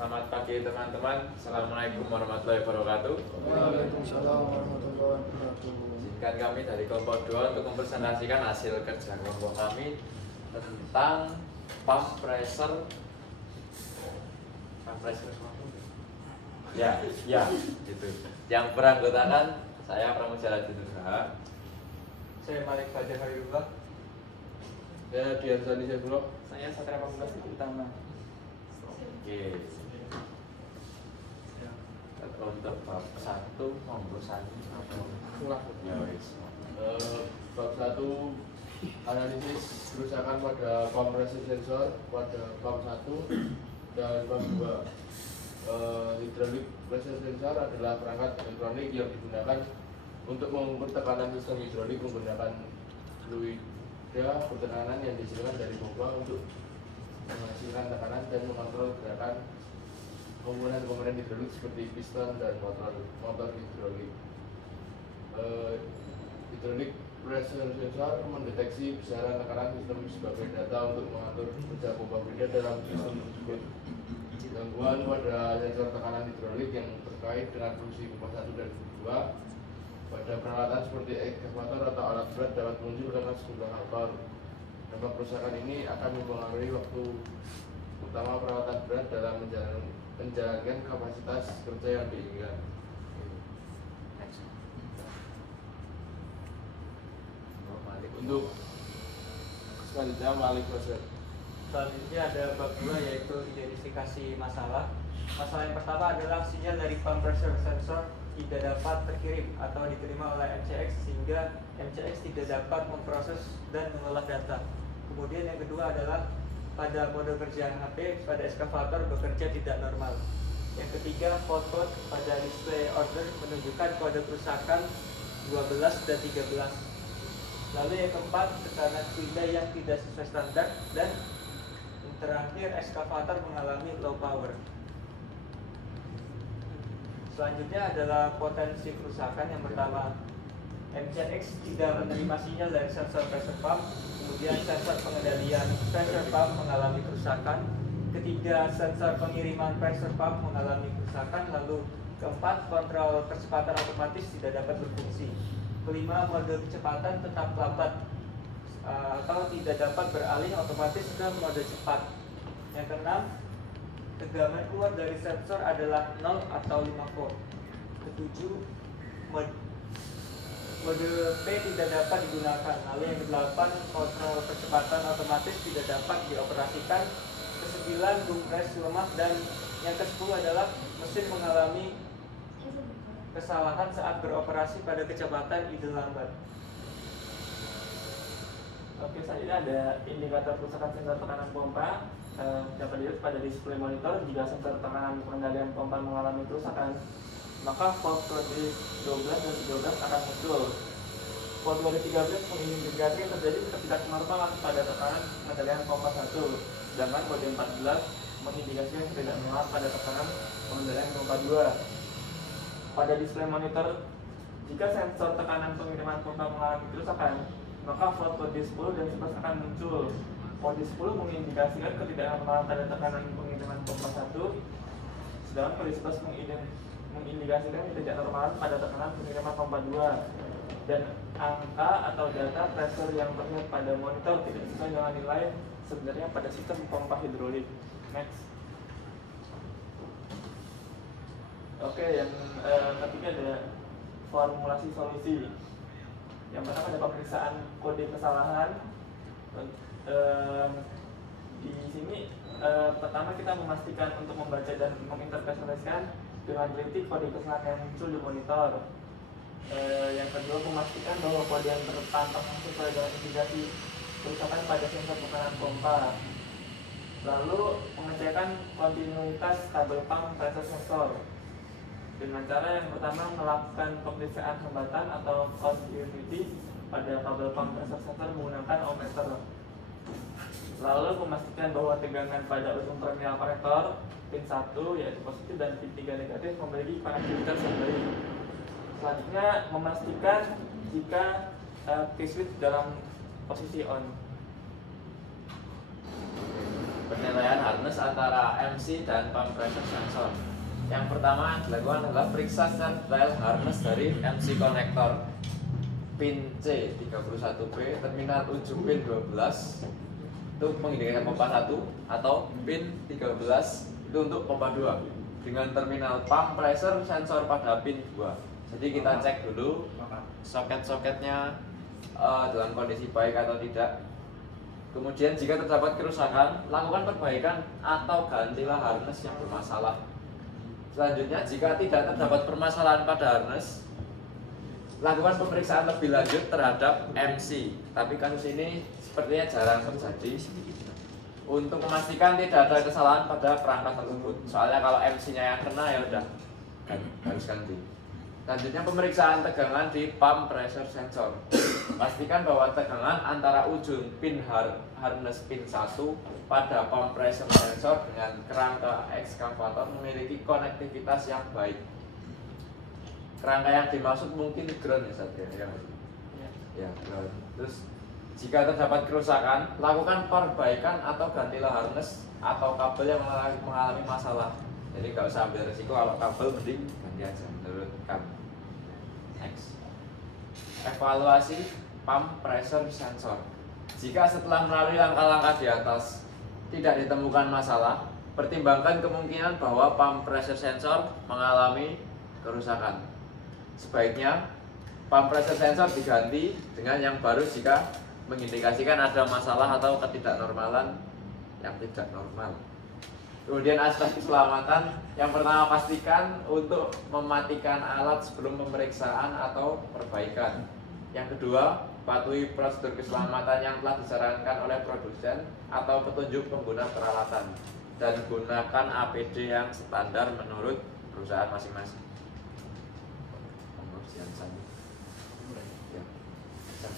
Selamat pagi teman-teman. Assalamualaikum warahmatullahi wabarakatuh. Waalaikumsalam warahmatullahi wabarakatuh. Izinkan kami dari kelompok 2 untuk mempresentasikan hasil kerja kelompok kami tentang pump pressure. Ya, gitu. Yang beranggotakan saya Pramujara Dinugraha. Saya Malik Fajar Harirullah. Ya, Dian Sani Sebelok. Saya Satria Pamungkas Utama. Oke. Untuk bab 1 monggo Sani atau ya wis. Bab 1 analisis kerusakan pada kompresi sensor pada bab 1 dan bab 2 hydraulic pressure sensor adalah perangkat elektronik yang digunakan untuk mengukur tekanan sistem hidrolik menggunakan fluida bertekanan yang dihasilkan dari pompa untuk menghasilkan tekanan dan mengontrol gerakan komponen-komponen hidrolik seperti piston dan motor hidrolik. Hydraulic pressure sensor mendeteksi besaran tekanan sistem sebagai data untuk mengatur kerja pompa fluida dalam sistem tersebut. Gangguan pada sensor tekanan hidrolik yang terkait dengan fungsi pompa 1 dan 2 pada peralatan seperti ekskavator atau alat berat dapat muncul karena sejumlah faktor. Dampak kerusakan ini akan mempengaruhi waktu utama peralatan berat dalam menjalankan kapasitas kerja yang diinginkan. Untuk selanjutnya Malik Fajar. Selanjutnya ada bab 2 yaitu identifikasi masalah. Masalah yang pertama adalah sinyal dari pump pressure sensor tidak dapat terkirim atau diterima oleh MCX sehingga MCX tidak dapat memproses dan mengolah data. Kemudian yang kedua adalah pada mode kerja HP pada ekskavator bekerja tidak normal. Yang ketiga, foto pada display order menunjukkan kode kerusakan 12 dan 13. Lalu yang keempat, tekanan fluida yang tidak sesuai standar, dan yang terakhir, ekskavator mengalami low power. Selanjutnya adalah potensi kerusakan. Yang pertama, MCX tidak menerima sinyal dari sensor pressure pump. Kemudian sensor pengendalian pressure pump mengalami kerusakan. Ketiga, sensor pengiriman pressure pump mengalami kerusakan. Lalu keempat, kontrol kecepatan otomatis tidak dapat berfungsi. Kelima, mode kecepatan tetap lambat atau tidak dapat beralih otomatis ke mode cepat. Yang keenam, tegangan keluar dari sensor adalah 0 atau 5 volt. Ketujuh, mode P tidak dapat digunakan. Lalu yang ke-8, kontrol kecepatan otomatis tidak dapat dioperasikan. Ke-9, boom press lemah. Dan yang ke-10 adalah mesin mengalami kesalahan saat beroperasi pada kecepatan idle lambat. Oke, selanjutnya ada indikator kerusakan sensor tekanan pompa. Dapat dilihat pada display monitor. Jika sensor tekanan pengendalian pompa mengalami kerusakan, maka fault kode 12 dan 13 akan muncul. Fault kode 13 mengindikasi terjadi ketidaknormalan pada tekanan pengendalian pompa 1, sedangkan kode 14 mengindikasi tidak normal pada tekanan pengendalian pompa 2. Pada display monitor, jika sensor tekanan pengiriman pompa mengalami kerusakan, maka fault kode 10 dan 11 akan muncul. Kode 10 mengindikasikan ketidaknormalan pada tekanan pengiriman pompa 1, sedangkan kode 11 mengindikasikan ketidaknormalan pada tekanan pengiriman pompa 2. Dan angka atau data pressure yang terlihat pada monitor tidak sesuai dengan nilai sebenarnya pada sistem pompa hidrolik. Next. Oke, yang ketiga ada formulasi solusi. Yang pertama ada pemeriksaan kode kesalahan. Di sini pertama kita memastikan untuk membaca dan menginterpretasikan dengan teliti kode kesalahan yang muncul di monitor. Yang kedua, memastikan bahwa kode yang terpantau sesuai dengan indikasi kerusakan pada sensor tekanan pompa. Lalu pengecekan kontinuitas kabel pump pressure sensor dengan cara yang pertama melakukan pemeriksaan hambatan atau continuity pada kabel pump pressure sensor menggunakan ohmmeter. Lalu memastikan bahwa tegangan pada ujung terminal konektor pin 1 yaitu positif dan pin 3 negatif memiliki konektivitas yang baik. Selanjutnya memastikan jika key switch dalam posisi on. penilaian harness antara MC dan pump pressure sensor. Yang pertama dilakukan adalah periksa trial harness dari MC konektor pin C31B terminal ujung pin 12 itu mengindikasikan pompa 1 atau pin 13 itu untuk pompa 2 dengan terminal pump pressure sensor pada pin 2. Jadi kita cek dulu soket-soketnya dalam kondisi baik atau tidak. Kemudian jika terdapat kerusakan, lakukan perbaikan atau gantilah harness yang bermasalah. Selanjutnya, jika tidak terdapat permasalahan pada harness, lakukan pemeriksaan lebih lanjut terhadap MC. Tapi kasus ini sepertinya jarang terjadi. Untuk memastikan tidak ada kesalahan pada perangkat tersebut. Soalnya kalau MC-nya yang kena ya udah harus ganti. Selanjutnya pemeriksaan tegangan di pump pressure sensor. Pastikan bahwa tegangan antara ujung pin harness pin 1 pada pump pressure sensor dengan kerangka ekskavator memiliki konektivitas yang baik. Kerangka yang dimaksud mungkin ground ya Satria ya ground. Terus jika terdapat kerusakan, lakukan perbaikan atau gantilah harness atau kabel yang mengalami masalah. Jadi nggak usah ambil resiko, kalau kabel mending ganti aja menurut kami. Next. Evaluasi pump pressure sensor. Jika setelah melalui langkah-langkah di atas tidak ditemukan masalah, pertimbangkan kemungkinan bahwa pump pressure sensor mengalami kerusakan. Sebaiknya pump pressure sensor diganti dengan yang baru jika mengindikasikan ada masalah atau ketidaknormalan yang tidak normal. Kemudian aspek keselamatan, yang pertama pastikan untuk mematikan alat sebelum pemeriksaan atau perbaikan. Yang kedua, patuhi prosedur keselamatan yang telah disarankan oleh produsen atau petunjuk pengguna peralatan dan gunakan APD yang standar menurut perusahaan masing-masing.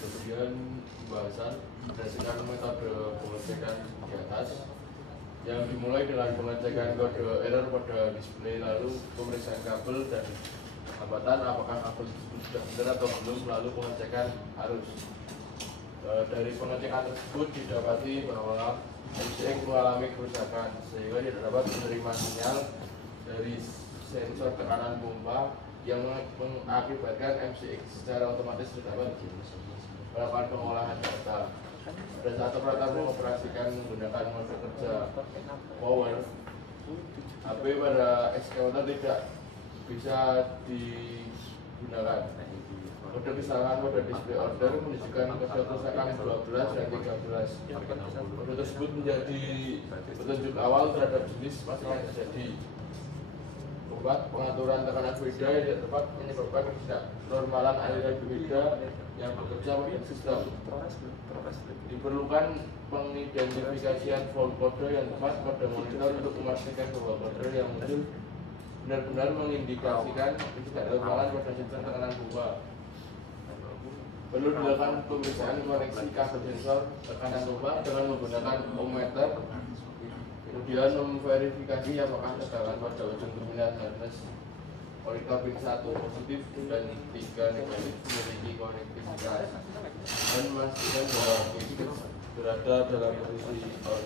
Kemudian pembahasan berdasarkan metode pengecekan di atas yang dimulai dengan pengecekan kode error pada display, lalu pemeriksaan kabel dan hambatan apakah kabel tersebut sudah benar atau belum, lalu pengecekan arus. Dari pengecekan tersebut didapati bahwa MCX mengalami kerusakan sehingga tidak dapat menerima sinyal dari sensor tekanan pompa yang mengakibatkan MCX secara otomatis tidak dapat melakukan pengolahan data. Pada saat operator mengoperasikan menggunakan mode kerja power, HP pada ekskavator tidak bisa digunakan. Kode kesalahan pada display order menunjukkan kode kerusakan 12 dan 13. Kode tersebut menjadi petunjuk awal terhadap jenis masalah yang terjadi. Pengaturan tekanan fluida yang tidak tepat menyebabkan ketidaknormalan aliran fluida yang bekerja pada sistem. Diperlukan pengidentifikasian fault kode yang tepat pada monitor untuk memastikan bahwa kode yang muncul benar-benar mengindikasikan ketidaknormalan pada sensor tekanan pompa. Perlu dilakukan pemeriksaan koneksi kabel sensor tekanan pompa dengan menggunakan ohmmeter. Kemudian memverifikasi apakah tegangan pada ujung terminal harness konektor pin 1 positif dan 3 negatif memiliki konektivitas, dan memastikan bahwa ini berada dalam posisi on.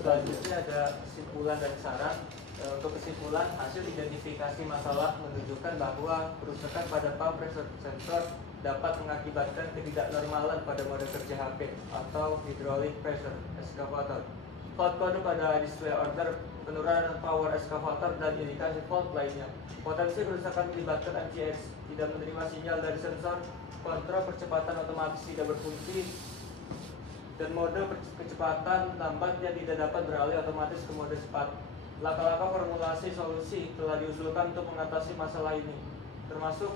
Selanjutnya ada kesimpulan dan saran. Untuk kesimpulan, hasil identifikasi masalah menunjukkan bahwa kerusakan pada pump pressure sensor dapat mengakibatkan ketidaknormalan pada mode kerja HP atau hydraulic pressure excavator. Fault kode pada display order, penurunan power excavator, dan indikasi fault lainnya. Potensi kerusakan melibatkan MCX, tidak menerima sinyal dari sensor, kontrol percepatan otomatis tidak berfungsi, dan mode kecepatan lambat yang tidak dapat beralih otomatis ke mode cepat. Langkah-langkah formulasi solusi telah diusulkan untuk mengatasi masalah ini, termasuk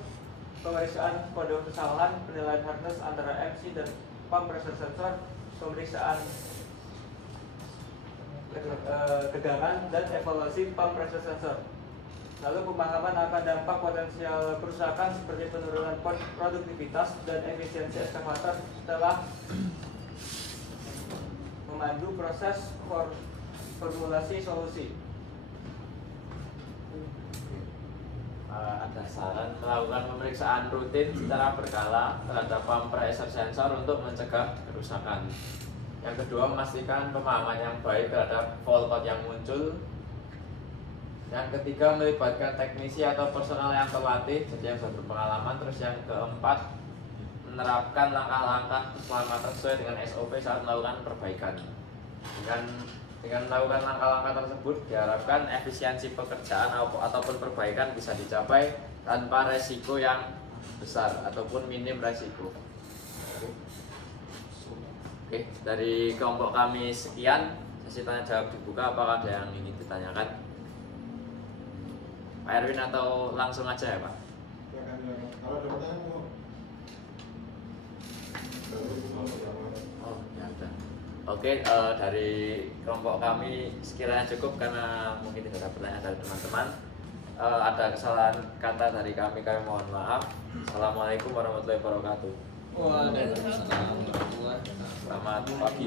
pemeriksaan kode kesalahan, penilaian harness antara MC dan pump pressure sensor, pemeriksaan tegangan, dan evaluasi pump pressure sensor. Lalu pemahaman akan dampak potensial kerusakan seperti penurunan produktivitas dan efisiensi ekskavator setelah memandu proses formulasi solusi. Ada saran melakukan pemeriksaan rutin secara berkala terhadap pump pressure sensor untuk mencegah kerusakan. Yang kedua, memastikan pemahaman yang baik terhadap fault code yang muncul. Yang ketiga, melibatkan teknisi atau personal yang terlatih, jadi yang sudah berpengalaman. Terus yang keempat, menerapkan langkah-langkah keselamatan sesuai dengan SOP saat melakukan perbaikan. Dengan melakukan langkah-langkah tersebut, diharapkan efisiensi pekerjaan ataupun perbaikan bisa dicapai tanpa resiko yang besar ataupun minim resiko. Oke, dari kelompok kami sekian, sesi tanya jawab dibuka. Apakah ada yang ingin ditanyakan? Pak Erwin atau langsung aja ya Pak? Kalau ada pertanyaan, oh ya udah. Oke, dari kelompok kami sekiranya cukup karena mungkin tidak ada pertanyaan dari teman-teman. Ada kesalahan kata dari kami mohon maaf. Assalamualaikum warahmatullahi wabarakatuh. Waalaikumsalam warahmatullahi wabarakatuh. Selamat pagi.